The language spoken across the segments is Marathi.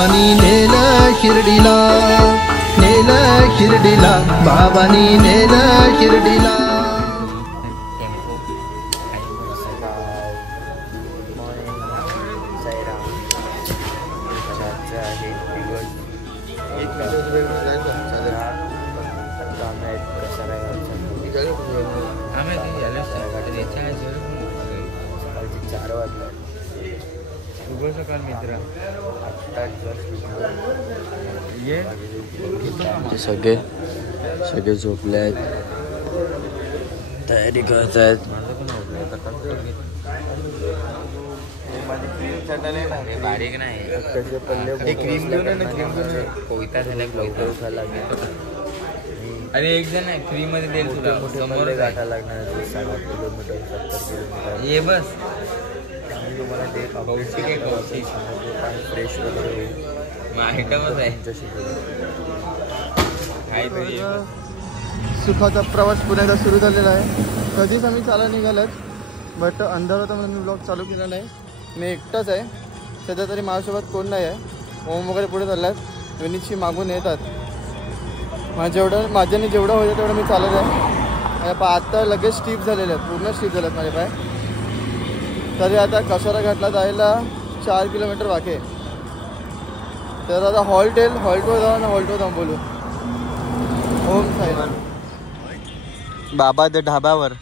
बाबांनी नेलं शिर्डीला, नेलं शिर्डीला, बाबांनी नेलं शिर्डीला. सगळे सगळे झोपले आहेत, तयारी करत आहेत. बारीक नाही अरे एक जण आहे फ्री मध्ये देईल तुला, समोर गाठा लागणार 7 किलोमीटर 70 किलोमीटर. ये बस तुम्हाला ते कौशिक आहे, कौशिक फ्रेश वगैरे मग आयटमच आहे. सुखाचा प्रवास पुण्याचा सुरू झालेला आहे. कधीच आम्ही चालत निघालात, बट अंधार होता म्हणून मी ब्लॉग चालू केला नाही. मी एकटाच आहे सध्या तरी, माझ्यासोबत कोण नाही आहे. ओम वगैरे पुढे चालल्यात, विनीतशी मागून येतात. माझ्याने जेवढं होतं तेवढं मी चालत आहे. आता लगेच स्टीप झालेले आहेत, पूर्ण स्टीप झाले आहेत माझे पाय. तरी आता कसारा घाटला जायला 4 किलोमीटर बाकी आहे. तर आता हॉल्ट येईल, हॉल्टवर जाऊन हॉल्टवर जाऊन बोलू. ओम साईराम. बाबा द ढाब्यावर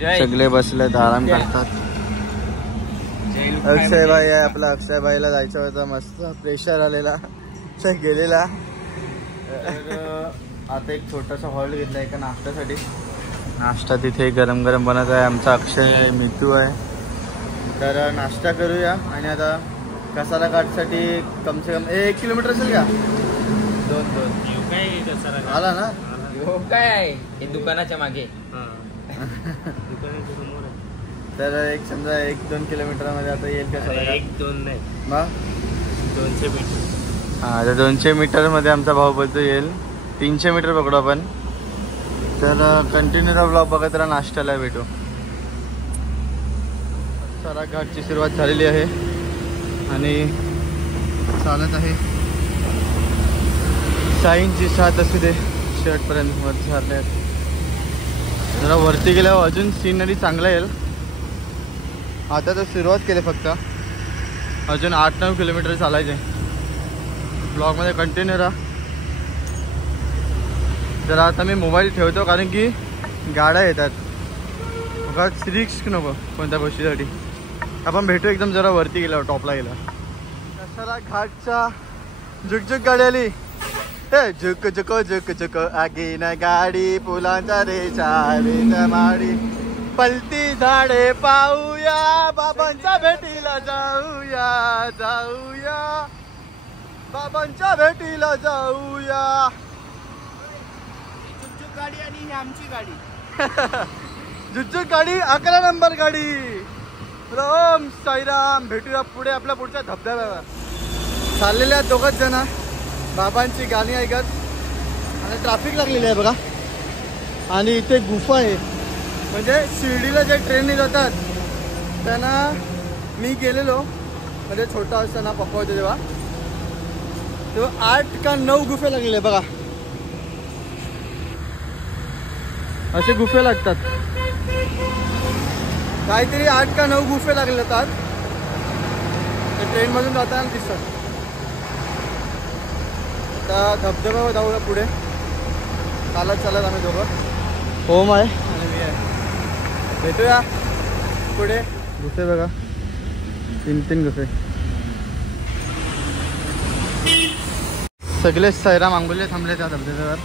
सगळे बसलेत, आराम करतात. अक्षय भाई आहे आपला, अक्षय भाईला जायचं होतं, मस्त प्रेशर आलेला तर गेलेला. आता एक छोटासा हॉल्ट घेतला एका नाश्त्यासाठी. नाश्ता तिथे गरम गरम बनत आहे. आमचा अक्षय आहे, मितू आहे. तर नाश्ता करूया आणि आता कसारा घाटसाठी कमसे कम 1 किलोमीटर असेल का, 2 आला ना. काय आहे हे दुकानाच्या मागे. तर एक समजा 1-2 किलोमीटरमध्ये आता येईल कसारा. 1-2 नाही मग 200 मीटर. हां, तर 200 मीटरमध्ये आमचा भाऊ बोलतो येईल. 300 मीटर पकडू आपण. तर कंटिन्यू ब्लॉग बघत राहा, नाश्त्याला भेटू. कसारा घाटची सुरुवात झालेली आहे आणि चालत आहे. साईंची साथ असू दे शर्टपर्यंत वर झाले आहेत. जरा वरती गेल्यावर अजून सीनरी चांगला येईल. आता तर सुरुवात केली फक्त, अजून 8-9 किलोमीटर चालायचे. ब्लॉगमध्ये कंटिन्यू राहा. तर आता मी मोबाईल ठेवतो कारण की गाड्या येतात, बघा रिस्क नको कोणत्या गोष्टीसाठी. आपण भेटू एकदम जरा वरती गेल्यावर, टॉपला गेला. कसारा घाटच्या झुकझुक गाडी आली. झुक झुक झुक झुक आगी ना गाडी, फुलांचा रेषा माडी, पलती झाडे पाहूया, बाबांच्या भेटीला जाऊया, जाऊया बाबांच्या भेटीला जाऊया. झुकझुक गाडी आणि ही आमची गाडी. झुकझुक गाडी 11 नंबर गाडी. ओम साईराम. भेटूया पुढे आपल्या पुढच्या धबधब्यावर. चाललेले आहेत 2 जण बाबांची गाणी ऐकत. आणि ट्रॅफिक लागलेली आहे बघा. आणि इथे गुफा आहे, म्हणजे शिर्डीला जे ट्रेनने जातात त्यांना मी गेलेलो, म्हणजे छोटा असताना पप्पा होते तेव्हा 8 का 9 गुफे लागलेले बघा. असे गुफे लागतात, काहीतरी 8 का 9 गुफे लागले जातात. ते ट्रेनमधून जाताना दिसतात. आता धबधब्यावर जाऊया पुढे. चालत चालत आम्ही दोघं, ओम आहे आणि मी आहे. भेटूया पुढे. गुफे बघा, 3 गुफे. सगळे साईराम आंबोले थांबले त्या धबधब्यावर.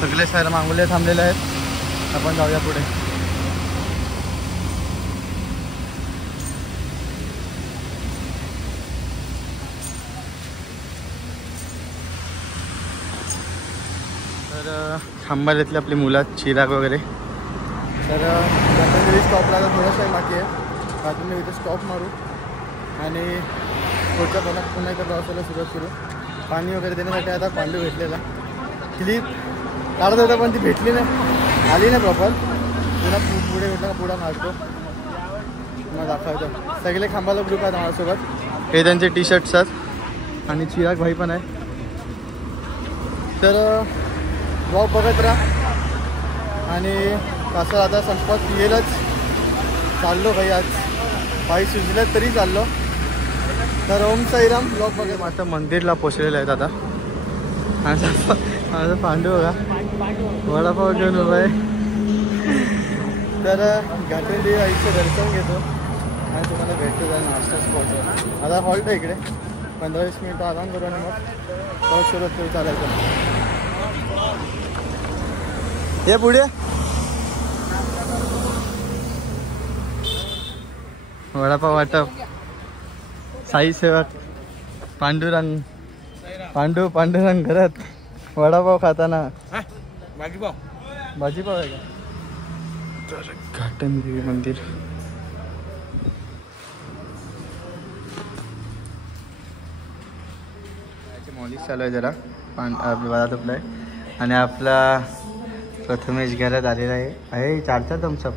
सगळे साईराम आंबोले थांबलेले आहेत. आपण जाऊया पुढे. तर खांबाल्यातली आपली मुलं, चिराग वगैरे. तर रत्नागिरी स्टॉपला आता थोडासा बाकी आहे. आता मी इथे स्टॉप मारू आणि पुढच्या पुन्हा एकदा प्रवासाला सुरुवात करू. पाणी वगैरे देण्यासाठी आता पांडू भेटलेला. क्लिप काढत होता पण ती भेटली नाही, आली नाही प्रॉपर. पुन्हा पुढे भेटला का पुढं मारतो मग दाखवतो. सगळे खांबाला ग्रुप आहेत माझ्यासोबत. हे त्यांचे टी शर्ट्स आहेत आणि चिराग भाई पण आहे. तर ब्लॉग बघत राहा आणि कसं आता संपत येईलच. चाललो भाई आज पायी सुजल्यात तरी चाललो. तर ओम साईराम ब्लॉग बघत. आता मंदिरला पोचलेलं आहेत आता. माझं पांडू बघा वडापाव घेऊन उभा आहे. तर घाटेली आईचं दर्शन घेतो आणि तुम्हाला भेटतो जाईल नाश्ता स्पॉटवर. आता हॉल्ट आहे इकडे 15-20 मिनिटं आराम करू आणि मग पाऊस सुरू सुरू चालायचं. ये पुढे वडापाव वाटप. साई सेवक पांडुरंग पांडुरंग घरात वडापाव खाताना भाजीपाव आहे का. तर घाटन देवी मंदिर. मॉलिश चालू आहे जरा. वादा तुपला आहे आणि आपला प्रथमेश घरात आलेला आहे. 4 थम्सअप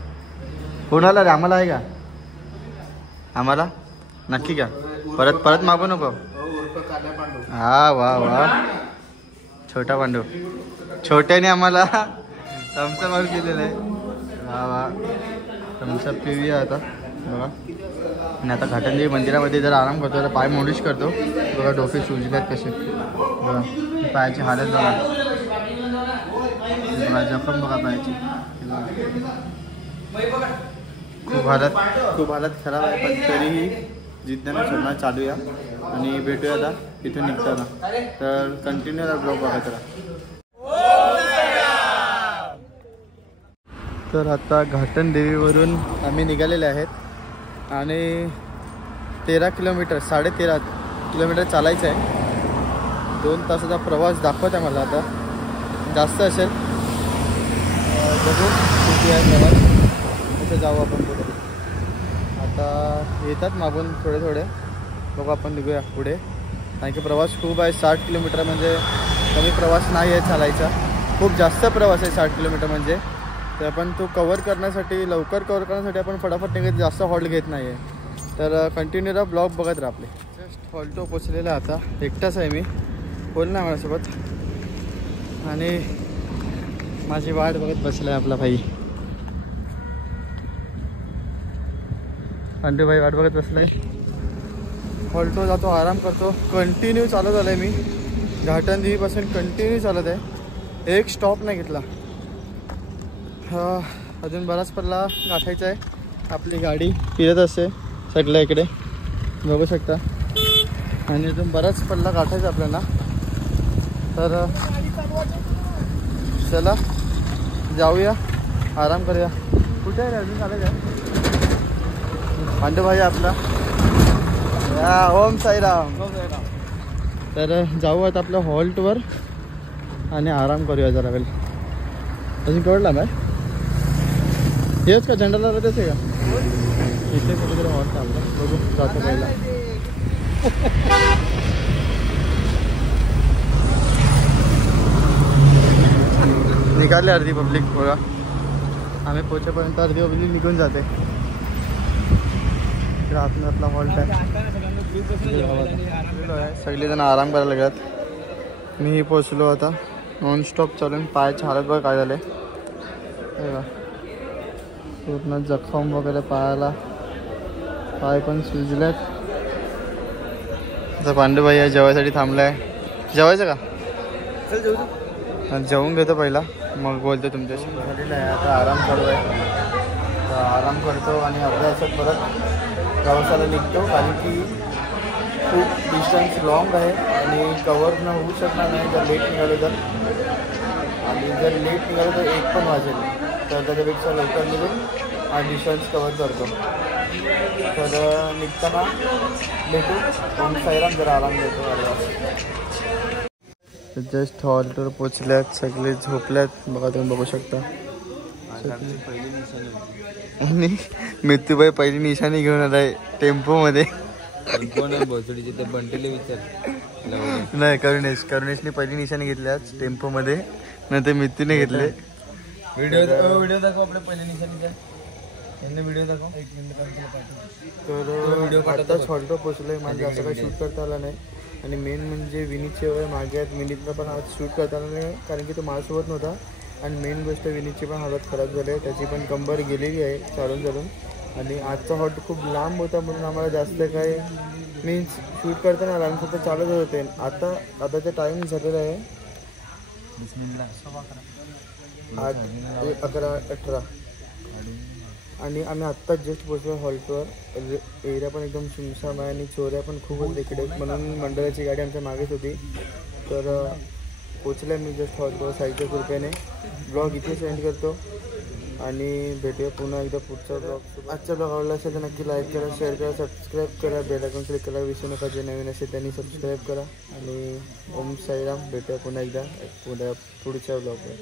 कोणाला रे. आम्हाला आहे का. आम्हाला नक्की का. परत मागू नको. हा वा वा छोटा पांडू. छोट्याने आम्हाला थम्सअप मागू केलेलं आहे. वा वा थम्सअप पिऊया आता बघा. आणि आता घाटनदेवी मंदिरामध्ये जर आराम करतो तर पाय मॉलिश करतो बघा. डोके सुजल्यात कसे बघा. पायाची हालत बघा. जखम बघा पायाची. खूप हालत खराब आहे पण तरीही जिद्दीने सोडणार चालू या आणि भेटूया आता इथून निघताना. तर कंटिन्यू ब्लॉग बघायचा राहा. तर आता घाटन देवीवरून आम्ही निघालेले आहेत आणि 13 किलोमीटर 13.5 किलोमीटर चालायचं आहे. 2 तासाचा प्रवास दाखवत आहे मला. आता जास्त असेल बघू किती आहे प्रवास. तिथे जाऊ आपण पुढे. आता येतात मागून थोडे बघू आपण निघूया पुढे. कारण की प्रवास खूप आहे. 60 किलोमीटर म्हणजे कमी प्रवास नाही आहे चालायचा. खूप जास्त प्रवास आहे 60 किलोमीटर म्हणजे. तर आपण तो कवर करण्यासाठी लवकर कवर करण्यासाठी आपण फटाफट निघत जास्त हॉल्ट घेत नाही आहे. तर कंटिन्यू ब्लॉग बघत राहा आपले. जस्ट हॉल्टो पोचलेला आता. एकटाच आहे मी. बोल ना माझ्यासोबत. आणि माझी वाट बघत बसला आहे आपला भाई पांडू भाई. वाट बघत बसलाय. हॉल्टो जातो आराम करतो. कंटिन्यू चालत आलं आहे मी. घाटन देवीपासून कंटिन्यू चालत आहे. एक स्टॉप नाही घेतला. अजून बराच पल्ला गाठायचा आहे. आपली गाडी फिरत असते सगळ्या इकडे बघू शकता. आणि अजून बराच पल्ला गाठायचा आपल्याला. तर चला जाऊया आराम करूया. कुठे आहे अजून चालायचं आहे. पांडू भाई आपला. ओम साईराम. तर जाऊ आता आपल्या हॉल्टवर आणि आराम करूया जरा वेळ. अजून कळला नाही हेच का झेंडाला तेच आहे का. इथे कुठेतरी हॉल्ट आपला. बघू जातो पहिला. निघाले अर्धी पब्लिक बघा. आम्ही पोहोचेपर्यंत अर्धी पब्लिक निघून जाते. आतमध्ये आपला हॉल्ट आहे. सगळेजण आराम करायला लागतात. मी पोचलो आता. नॉनस्टॉप चालून पायाची हालत बघा काय झाले. पूर्ण जखम वगैरे पायाला. पाय पण सुजलेत. आता पांडूभाई आहे जेवायसाठी थांबलाय. जेवायचं का. जेवून घेतो पहिला मग बोलतो तुमच्याशी. झालेलं आहे आता आराम चालू आहे. तर आराम करतो आणि अर्ध्या तासात परत प्रवासाला निघतो. कारण की खूप डिस्टन्स लॉंग आहे आणि कवर न होऊ शकणार नाही जर लेट निघालो तर. आणि जर लेट निघालो तर 1 पण वाजेल. तर त्याच्यापेक्षा लवकर निघून हा डिस्टन्स कवर करतो. तर निघताना भेटू. ओम साईराम. जरा आराम देतो अर्धा. जस्ट हॉल्टवर पोचल्यात. सगळे झोपल्यात बघा. तुम्ही बघू शकता. आणि मित्तूबाई पहिली निशाणी घेऊन आलाय टेम्पोमध्ये. नाही करुणेशने पहिली निशाणी घेतली आज टेम्पोमध्ये. नंतर मित्तूने घेतले. व्हिडिओ दाखव आपल्या पहिल्या निशाणीचा. यांना व्हिडिओ दाखव. तर आताच हॉल्टवर पोचलोय. माझं असं काही शूट करता आलं नाही. आणि मेन म्हणजे विनीतचे वय मागे आहेत. विनीतला पण आज शूट करता आलं नाही कारण की तो माझ्यासोबत नव्हता. आणि मेन गोष्ट विनीतची पण हालत खराब झाली आहे. त्याची पण कंबर गेलेली आहे चालून चालून. आणि आजचा हॉल्ट खूप लांब होता म्हणून आम्हाला जास्त काय मीन्स शूट करताना आला. आम्ही फक्त चालत होते. आताचा टाईम झालेला आहे 11:18 आणि आम्ही आत्ताच जस्ट पोचलो हॉल्टवर. एरिया पण एकदम सुमसाम आहे आणि चोऱ्या पण खूपच इकडे म्हणून मंडळाची गाडी आमच्या मागेच होती. तर पोचल्या मी जस्ट हॉल्टवर साईडच्या कृपेने. ब्लॉग इथे सेंड करतो आणि भेटूया पुन्हा एकदा पुढचा ब्लॉग. आजचा ब्लॉग आवडला असेल तर नक्की लाईक करा, शेअर करा, सबस्क्राईब करा. बेल आयकॉन क्लिक करा. विसरू नका जे नवीन असेल त्यांनी सबस्क्राईब करा. आणि ओम साईराम. भेटूया पुन्हा एकदा पुढच्या ब्लॉगवर.